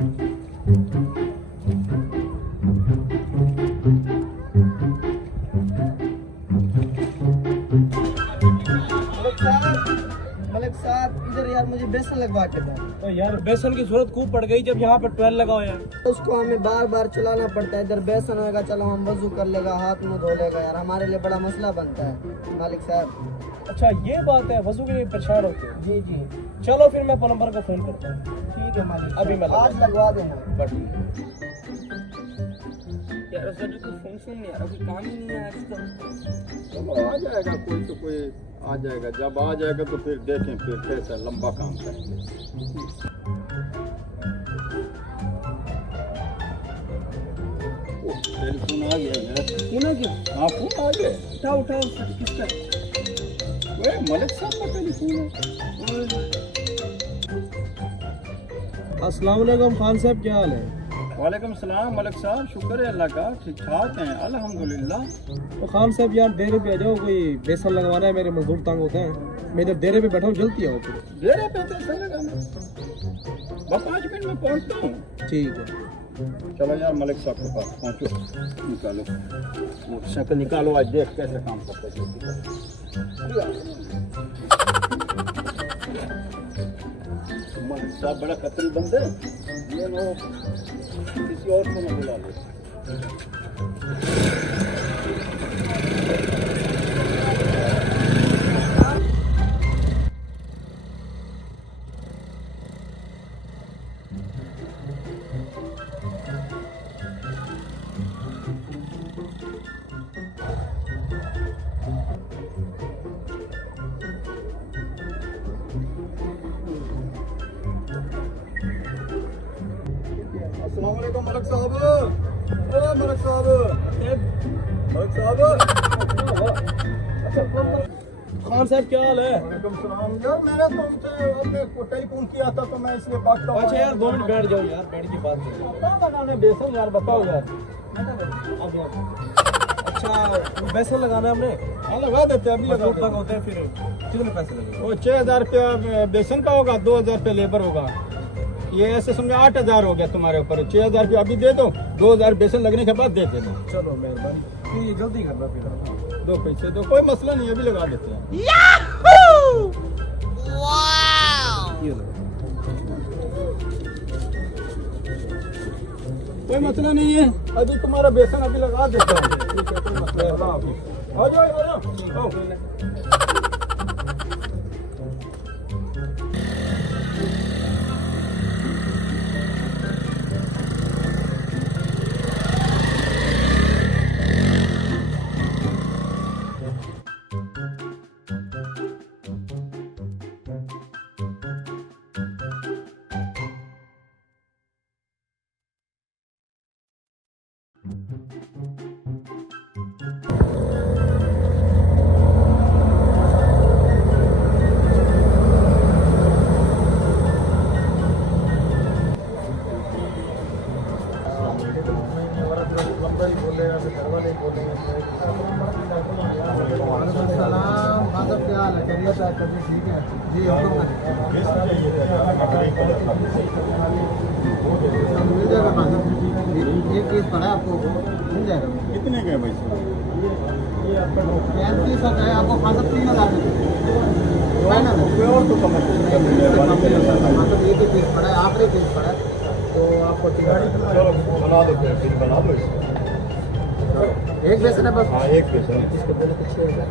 मलिक साहब इधर यार मुझे बेसन लगवा के दो। तो यार बेसन की जरूरत खूब पड़ गई जब यहाँ पर ट्वेल लगाओ यार। उसको हमें बार बार चलाना पड़ता है। इधर बेसन होएगा, चलो हम वजू कर लेगा, हाथ मुंह धो लेगा, यार हमारे लिए बड़ा मसला बनता है मालिक साहब। अच्छा ये बात है, वजू के लिए परेशान होते हो? जी जी चलो फिर मैं प्लम्बर को फोन करता हूँ। ठीक है मालिक, अभी मैं आज लगवा देना। यार उसका जो कोई फंक्शन नहीं यार, कोई काम ही नहीं है आज तो। चलो आ जाएगा, कोई तो कोई आ जाएगा। जब आ जाएगा तो फिर देखें, फिर कैसा लंबा काम करेंगे। टेलीफोन आ गया है। फोन आ गया? हाँ फोन आ गया। उठाओ उठाओ सर, किसका? वो मलिक साहब का टेलीफोन है। अस्सलाम वालेकुम खान साहब, क्या हाल है? वालेकुम सलाम मलिक साहब, शुक्र है अल्लाह का, ठीक ठाक हैं अल्हम्दुलिल्लाह। तो खान साहब यार डेरे पे आ जाओ, कोई बेसन लगवाना है, मेरे मजदूर तंग होते हैं। मैं इधर डेरे पे बैठा हूँ, जल्दी आओ फिर। डेरे पे तो चलेगा ना, बस 5 मिनट में पहुँचता हूँ। ठीक है। चलो यार मलिक साहब के पास पहुँचो, निकालो मोटरसाइकिल निकालो, आज देख कैसे काम करते हैं। मलिक साहब बड़ा खतरी बंदे, ये लो किसी और को न बुला लो। अस्सलाम वालेकुम मलिक साहब। ओ मलिक साहब, मलिक साहब। खान साहब क्या हाल है? वालेकुम सलाम। यार मैंने तुमसे अपने को टेलीफोन किया था तो मैं इसलिए भागता हूँ। अच्छा यार 2 मिनट बैठ जाओ यार, बैठ के बात करो। क्या बनाने बेसन यार, बताओ यार। अब यार अच्छा बेसन लगाना है हमने, हाँ लगा देते हैं, अभी लगा मजदूर देते तंग होते हैं, फिर कितने पैसे लगेंगे? हैं। वो 6,000 रुपया बेसन का होगा, 2,000 रुपया लेबर होगा। ये ऐसे समझो 8,000 हो गया तुम्हारे ऊपर। 6,000 रुपया अभी दे दो, 2,000 बेसन लगने के बाद दे देना। चलो मेहरबानी, फिर ये जल्दी करना फिर। 2 पैसे दो, कोई मसला नहीं, अभी लगा देते हैं। ये लो। कोई मसला नहीं है, अभी तुम्हारा बेसन अभी लगा देता हूँ। ठीक है, कोई मसला नहीं। आ जाओ आ जाओ। जी मिल जाएगा, एक पीस पड़ा है आपको, मिल जाएगा। कितने के भाई? 35 का है आपको, खासा 3,000 कोई और तो कम मतलब एक ही पीस पड़ा है, आखिरी पीस पड़ा है तो आपको चलो बना दो, फिर बना दो इसको। एक बेसन है बस। हाँ एक बेसन। इसको बोले कि 6,000।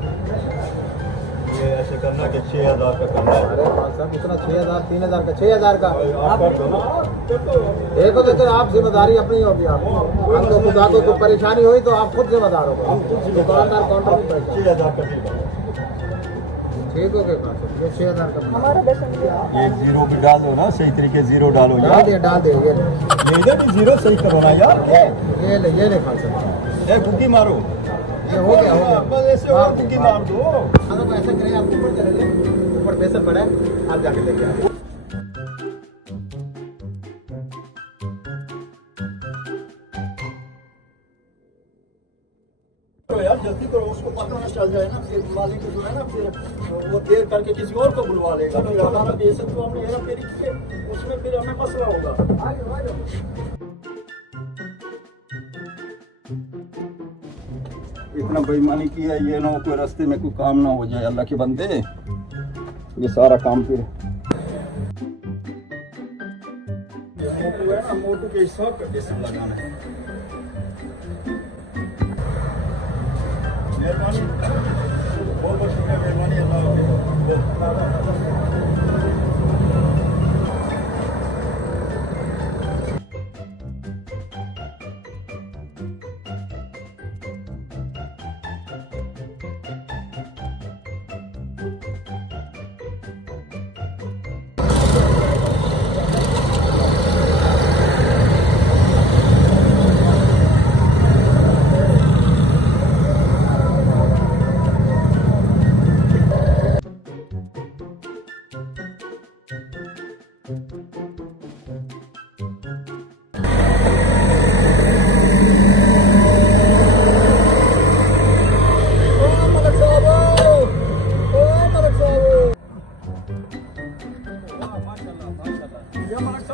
ये ऐसे करना कि 6,000 का करना है। अरे भाई साहब इतना 6,000 3,000 का 6,000 का आप कर दो ना। देखो तो आप जिम्मेदारी अपनी होगी। आप हमको खुदा को परेशानी हुई तो आप खुद जिम्मेदार हो। दुकानदार काउंटर में बैठ 6,000 का ठीक है। ठीक हो गया, ये 6,000 का हमारा एक जीरो भी डाल दो ना, सही तरीके जीरो डालो यार। डाल दे ये इधर भी जीरो सही करो ना यार। ये ले खासा एक बुकी मारो, ये हो गया बस ऐसे और बुकी मार दो। अगर ऐसा करें आप ऊपर चले जाए, ऊपर बेसन पड़ा है, आप जाके लेके आओ। यार जल्दी करो, उसको पता ना चल जाए ना, फिर मालिक जो है ना फिर वो देर करके किसी और को बुलवा लेगा, फिर हमारा बेसन को हमने हेरा फेरी की है, उसमें फिर हमें मसला होगा। इतना बेईमानी किया, ये ना कोई रास्ते में कोई काम ना हो जाए, अल्लाह के बंदे ये सारा काम फिर मोटू है ना, मोटू के हिसाब का बेसन लगाना है। मेहरबानी, बहुत बहुत शुक्रिया, मेहरबानी, अल्लाह।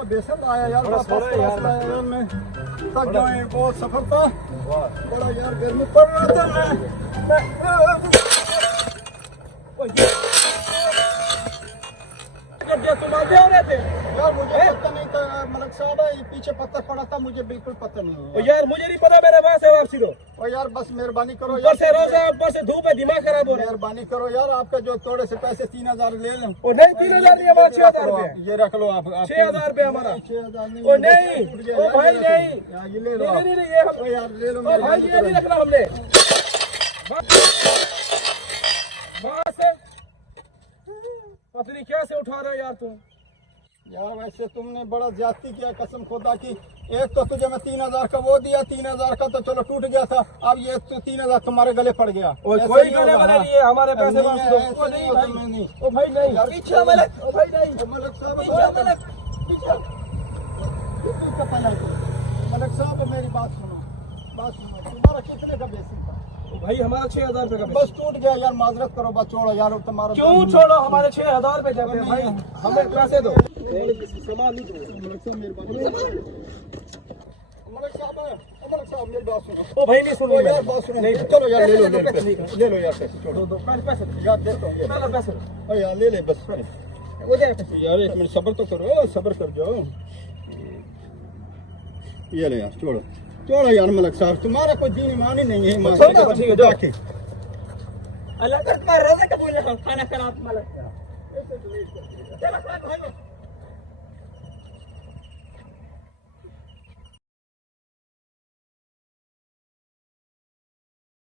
बेसन आया यार, यार मैं थक गया, बहुत सफर था, बड़ा यार गर्मी पड़ रहा था तुम आते हो रहे थे यार, मुझे पता नहीं था मलिक साहब, पीछे पत्थर पड़ा था, मुझे बिल्कुल पता नहीं है यार, मुझे नहीं पता, मेरे पास है वापसी दो। और यार बस मेहरबानी करो ऊपर से रोज ऊपर से धूप है, दिमाग खराब हो रहा है। मेहरबानी करो यार, आपका जो थोड़े से पैसे 3000 ले लो। ओ नहीं, 3000 नहीं, हमारा 6000 रुपए, ये रख लो आप, 6000 रुपए हमारा। 6000 नहीं, ओ नहीं, ओ भाई नहीं, ये ले लो, नहीं ये हम यार ले लो, ओ भाई ये नहीं रखना हमने। वहां से पत्नी क्या से उठा रहा है यार तुम? यार वैसे तुमने बड़ा ज्यादती किया, कसम खुदा की। एक तो तुझे मैं 3000 का वो दिया, 3000 का तो चलो टूट गया था, अब ये तो 3000 तुम्हारे गले पड़ गया। कोई गले वाला नहीं है, हमारे पैसे वापस दो। ऐसा नहीं होता, मैं नहीं। ओ भाई नहीं, पीछे मलक, ओ भाई नहीं, मलिक साहब, पीछे मलक, पीछे मलिक साहब मेरी बात सुनो, तुम्हारा कितने का बेसिक था? भाई हमारा 6000 रुपए का बस टूट गया यार, माजरत करो, बस छोड़ो यार, तुम्हारा क्यों छोड़ो, हमारे 6000 रुपए जाते हैं भाई, हमें पैसे दो। सामान नहीं दो, मलिक साहब मेरी बात सुनो। ओ भाई नहीं सुनो यार बात सुनो, नहीं चलो यार, ले लो यार पैसे, छोड़ो दो पैसे यार, देता हूँ चलो पैसे ओ यार, ले ले बस वो दे पैसे। यार, एक मिनट सब्र तो करो, सब्र कर जाओ, ये ले यार, छोड़ो यार मलिक साहब, तुम्हारा कोई दीन ईमान ही नहीं है। ठीक है जाके अल्लाह का रोज़ा कबूल हो, खाना खराब मलिक। चलो